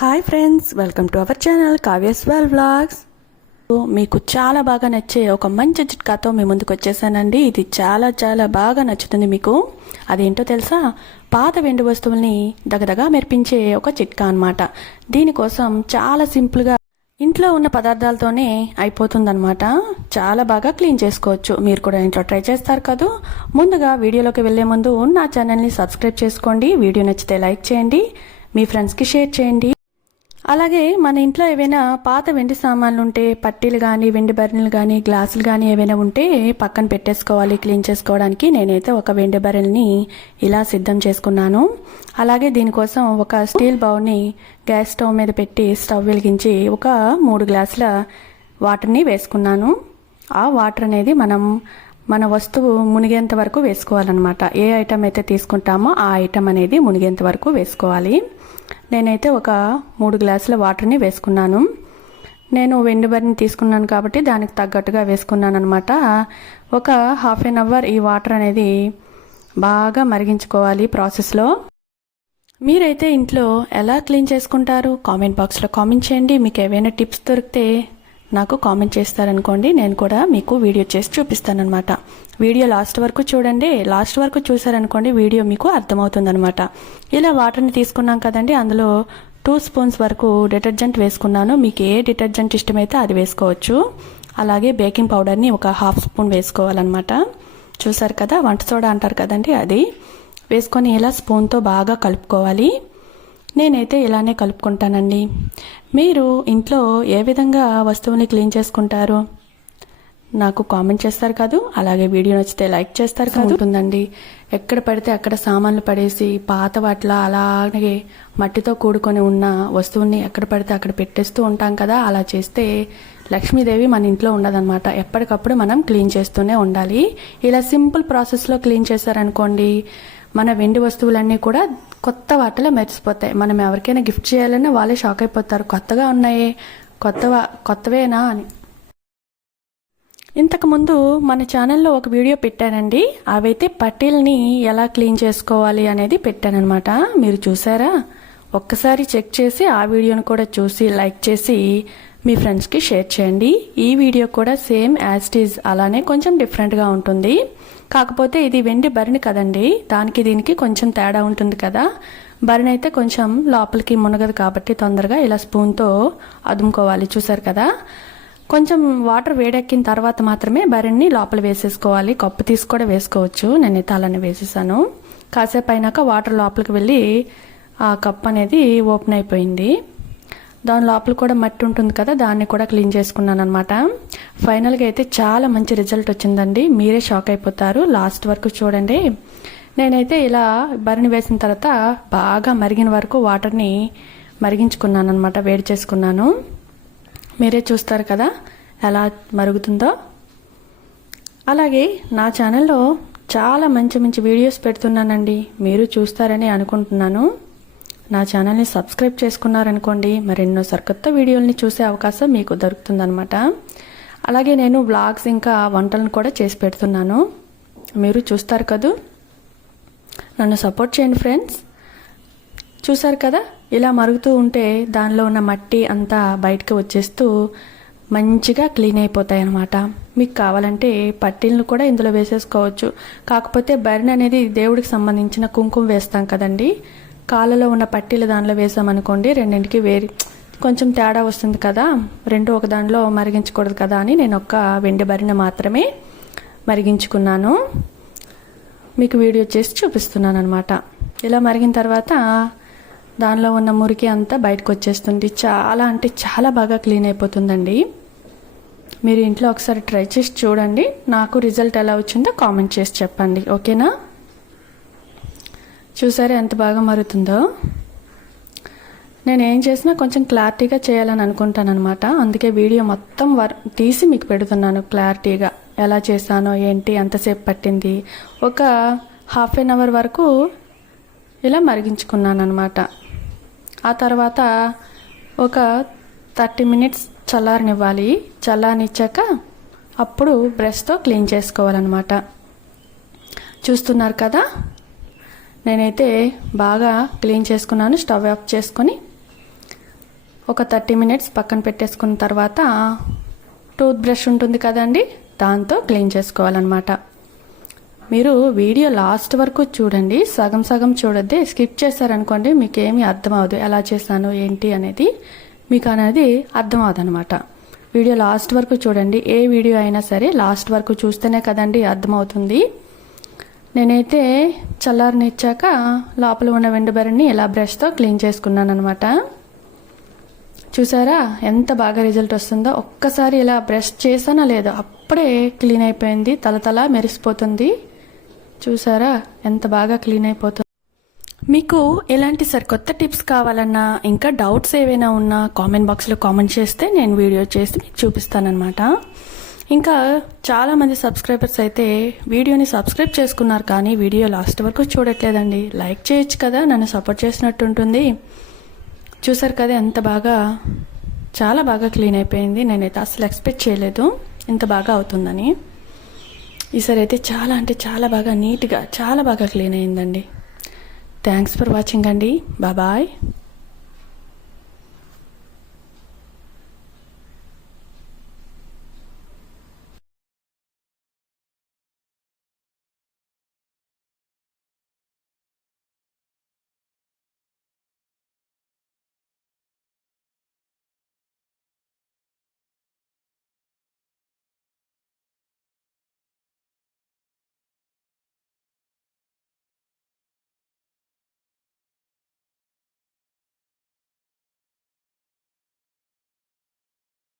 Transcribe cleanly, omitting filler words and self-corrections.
Hi friends, welcome to our channel Kavya's well vlogs. మీకు చాలా బాగా నచ్చే ఒక మంచి చిట్కాతో మీ ముందుకు వచ్చేసానండి. ఇది చాలా చాలా బాగా నచ్చుతుంది మీకు. అదేంటో తెలుసా? పాత వెండి వస్తువుల్ని దగదగా మెరిపించే ఒక చిట్కా అన్నమాట. దీనికోసం చాలా సింపుల్గా ఇంట్లో ఉన్న పదార్థాలతోనే అయిపోతుందన్నమాట. చాలా బాగా క్లీన్ చేసుకోవచ్చు. మీరు కూడా ఇంట్లో ట్రై చేస్తారు కదా. ముందుగా వీడియోలోకి వెళ్లే ముందు నా ఛానల్ని సబ్స్క్రైబ్ చేసుకోండి. వీడియో నచ్చితే లైక్ చేయండి, మీ ఫ్రెండ్స్కి షేర్ చేయండి. అలాగే మన ఇంట్లో ఏవైనా పాత వెండి సామాన్లు ఉంటే, పట్టీలు కానీ, వెండి బర్రెలు కానీ, గ్లాసులు కానీ ఏవైనా ఉంటే పక్కన పెట్టేసుకోవాలి క్లీన్ చేసుకోవడానికి. నేనైతే ఒక వెండి బర్రెల్ని ఇలా సిద్ధం చేసుకున్నాను. అలాగే దీనికోసం ఒక స్టీల్ బౌల్ని గ్యాస్ స్టవ్ మీద పెట్టి స్టవ్ వెలిగించి ఒక 3 గ్లాసుల వాటర్ని వేసుకున్నాను. ఆ వాటర్ అనేది మన వస్తువు మునిగేంత వరకు వేసుకోవాలన్నమాట. ఏ ఐటమ్ అయితే తీసుకుంటామో ఆ ఐటమ్ అనేది మునిగేంత వరకు వేసుకోవాలి. నేనైతే ఒక 3 గ్లాసుల వాటర్ని వేసుకున్నాను. నేను వెండి బర్రెని తీసుకున్నాను కాబట్టి దానికి తగ్గట్టుగా వేసుకున్నాను అనమాట. ఒక హాఫ్ అన్ అవర్ ఈ వాటర్ అనేది బాగా మరిగించుకోవాలి ప్రాసెస్లో. మీరైతే ఇంట్లో ఎలా క్లీన్ చేసుకుంటారు? కామెంట్ బాక్స్లో కామెంట్ చేయండి. మీకు ఏవైనా టిప్స్ దొరికితే నాకు కామెంట్ చేస్తారనుకోండి, నేను కూడా మీకు వీడియో చేసి చూపిస్తానమాట. వీడియో లాస్ట్ వరకు చూడండి. లాస్ట్ వరకు చూసారనుకోండి వీడియో మీకు అర్థమవుతుందనమాట. ఇలా వాటర్ని తీసుకున్నాం కదండి, అందులో 2 స్పూన్స్ వరకు డిటర్జెంట్ వేసుకున్నాను. మీకు ఏ డిటర్జెంట్ ఇష్టమైతే అది వేసుకోవచ్చు. అలాగే బేకింగ్ పౌడర్ని ఒక 1/2 స్పూన్ వేసుకోవాలన్నమాట. చూసారు కదా, వంట సోడా అంటారు కదండి, అది వేసుకొని ఇలా స్పూన్తో బాగా కలుపుకోవాలి. నేనైతే ఇలానే కలుపుకుంటానండి. మీరు ఇంట్లో ఏ విధంగా వస్తువుని క్లీన్ చేసుకుంటారు నాకు కామెంట్ చేస్తారు కాదు. అలాగే వీడియో నచ్చితే లైక్ చేస్తారు కాదు. ఉంటుందండి, ఎక్కడ పడితే అక్కడ సామాన్లు పడేసి పాత వాటిలా అలాగే మట్టితో కూడుకొని ఉన్న వస్తువుని ఎక్కడ పడితే అక్కడ పెట్టేస్తూ ఉంటాం కదా. అలా చేస్తే లక్ష్మీదేవి మన ఇంట్లో ఉండదన్నమాట. ఎప్పటికప్పుడు మనం క్లీన్ చేస్తూనే ఉండాలి. ఇలా సింపుల్ ప్రాసెస్లో క్లీన్ చేశారనుకోండి, మన వెండి వస్తువులన్నీ కూడా కొత్త వాటిలో మెరిసిపోతాయి. మనం ఎవరికైనా గిఫ్ట్ చేయాలన్నా వాళ్ళే షాక్ అయిపోతారు, కొత్తగా ఉన్నాయి, కొత్తవేనా అని. ఇంతకుముందు మన ఛానల్లో ఒక వీడియో పెట్టానండి. అవైతే పట్టీల్ని ఎలా క్లీన్ చేసుకోవాలి అనేది పెట్టానన్నమాట. మీరు చూసారా? ఒక్కసారి చెక్ చేసి ఆ వీడియోని కూడా చూసి లైక్ చేసి మీ ఫ్రెండ్స్కి షేర్ చేయండి. ఈ వీడియో కూడా సేమ్ యాజ్ ఇట్ ఈజ్ అలానే కొంచెం డిఫరెంట్గా ఉంటుంది. కాకపోతే ఇది వెండి బరిని కదండి, దానికి దీనికి కొంచెం తేడా ఉంటుంది కదా. బరిని అయితే కొంచెం లోపలికి మునగదు కాబట్టి తొందరగా ఇలా స్పూన్తో అదుముకోవాలి. చూసారు కదా, కొంచెం వాటర్ వేడెక్కిన తర్వాత మాత్రమే బరిని లోపల వేసేసుకోవాలి. కప్పు తీసి కూడా వేసుకోవచ్చు. నేనైతే అలానే వేసేసాను. కాసేపు అయినాక వాటర్ లోపలికి వెళ్ళి ఆ కప్ అనేది ఓపెన్ అయిపోయింది. దాని లోపల కూడా మట్టి ఉంటుంది కదా, దాన్ని కూడా క్లీన్ చేసుకున్నాను అనమాట. ఫైనల్గా అయితే చాలా మంచి రిజల్ట్ వచ్చిందండి. మీరే షాక్ అయిపోతారు. లాస్ట్ వరకు చూడండి. నేనైతే ఇలా బరిని వేసిన తర్వాత బాగా మరిగిన వరకు వాటర్ని మరిగించుకున్నాను అనమాట, వేడి చేసుకున్నాను. మీరే చూస్తారు కదా ఎలా మరుగుతుందో. అలాగే నా ఛానల్లో చాలా మంచి మంచి వీడియోస్ పెడుతున్నానండి, మీరు చూస్తారని అనుకుంటున్నాను. నా ఛానల్ని సబ్స్క్రైబ్ చేసుకున్నారనుకోండి, మరెన్నో సరికొత్త వీడియోల్ని చూసే అవకాశం మీకు దొరుకుతుందనమాట. అలాగే నేను వ్లాగ్స్ ఇంకా వంటలను కూడా చేసి పెడుతున్నాను, మీరు చూస్తారు కదూ. నన్ను సపోర్ట్ చేయండి ఫ్రెండ్స్. చూసారు కదా, ఇలా మరుగుతూ ఉంటే దానిలో ఉన్న మట్టి అంతా బయటకు వచ్చేస్తూ మంచిగా క్లీన్ అయిపోతాయి అన్నమాట. మీకు కావాలంటే పట్టీలను కూడా ఇందులో వేసేసుకోవచ్చు. కాకపోతే బరిని అనేది దేవుడికి సంబంధించిన కుంకుమ వేస్తాం కదండి, కాళ్ళలో ఉన్న పట్టీలు దానిలో వేసామనుకోండి రెండింటికి కొంచెం తేడా వస్తుంది కదా. రెండు ఒక దానిలో మరిగించకూడదు కదా అని నేను ఒక్క వెండి బరిని మాత్రమే మరిగించుకున్నాను. మీకు వీడియో చేసి చూపిస్తున్నాను అనమాట. ఇలా మరిగిన తర్వాత దానిలో ఉన్న మురికి అంతా బయటకు వచ్చేస్తుంది. చాలా అంటే చాలా బాగా క్లీన్ అయిపోతుందండి. మీరు ఇంట్లో ఒకసారి ట్రై చేసి చూడండి. నాకు రిజల్ట్ ఎలా వచ్చిందో కామెంట్ చేసి చెప్పండి, ఓకేనా? చూసారా ఎంత బాగా మరుగుతుందో. నేను ఏం చేసినా కొంచెం క్లారిటీగా చేయాలని అనుకుంటాను అనమాట. అందుకే వీడియో మొత్తం తీసి మీకు పెడుతున్నాను క్లారిటీగా. ఎలా చేశానో ఏంటి, ఎంతసేపు పట్టింది. ఒక హాఫ్ అన్ అవర్ వరకు ఇలా మరిగించుకున్నాను అనమాట. ఆ తర్వాత ఒక 30 మినిట్స్ చల్లారనివ్వాలి. చల్లారనిచ్చాక అప్పుడు బ్రష్తో క్లీన్ చేసుకోవాలన్నమాట. చూస్తున్నారు కదా, నేనైతే బాగా క్లీన్ చేసుకున్నాను. స్టవ్ ఆఫ్ చేసుకొని ఒక 30 మినిట్స్ పక్కన పెట్టేసుకున్న తర్వాత టూత్ బ్రష్ ఉంటుంది కదండి, దాంతో క్లీన్ చేసుకోవాలన్నమాట. మీరు వీడియో లాస్ట్ వరకు చూడండి, సగం సగం చూడొద్దే. స్కిప్ చేశారనుకోండి మీకు ఏమీ అర్థం అవ్వదు, ఎలా చేశాను ఏంటి అనేది మీకు అనేది అర్థం అవ్వదు అనమాట. వీడియో లాస్ట్ వరకు చూడండి. ఏ వీడియో అయినా సరే లాస్ట్ వరకు చూస్తేనే కదండి అర్థమవుతుంది. నేనైతే చల్లారనిచ్చాక లోపల ఉన్న వెండిబెరని ఇలా బ్రష్తో క్లీన్ చేసుకున్నాను అనమాట. చూసారా ఎంత బాగా రిజల్ట్ వస్తుందో. ఒక్కసారి ఇలా బ్రష్ చేసానా లేదో అప్పుడే క్లీన్ అయిపోయింది, తలతల మెరిసిపోతుంది. చూసారా ఎంత బాగా క్లీన్ అయిపోతుంది. మీకు ఎలాంటి సరికొత్త టిప్స్ కావాలన్నా ఇంకా డౌట్స్ ఏవైనా ఉన్నా కామెంట్ బాక్స్లో కామెంట్ చేస్తే నేను వీడియో చేసి మీకు చూపిస్తానన్నమాట. ఇంకా చాలామంది సబ్స్క్రైబర్స్ అయితే వీడియోని సబ్స్క్రైబ్ చేసుకున్నారు కానీ వీడియో లాస్ట్ వరకు చూడట్లేదండి. లైక్ చేయొచ్చు కదా, నన్ను సపోర్ట్ చేసినట్టు ఉంటుంది. చూసారు కదా ఎంత బాగా, చాలా బాగా క్లీన్ అయిపోయింది. నేనైతే అసలు ఎక్స్పెక్ట్ చేయలేదు ఇంత బాగా అవుతుందని. ఈసారి అయితే చాలా అంటే చాలా బాగా నీట్గా చాలా బాగా క్లీన్ అయిందండి. థ్యాంక్స్ ఫర్ వాచింగ్ అండి. బాయ్.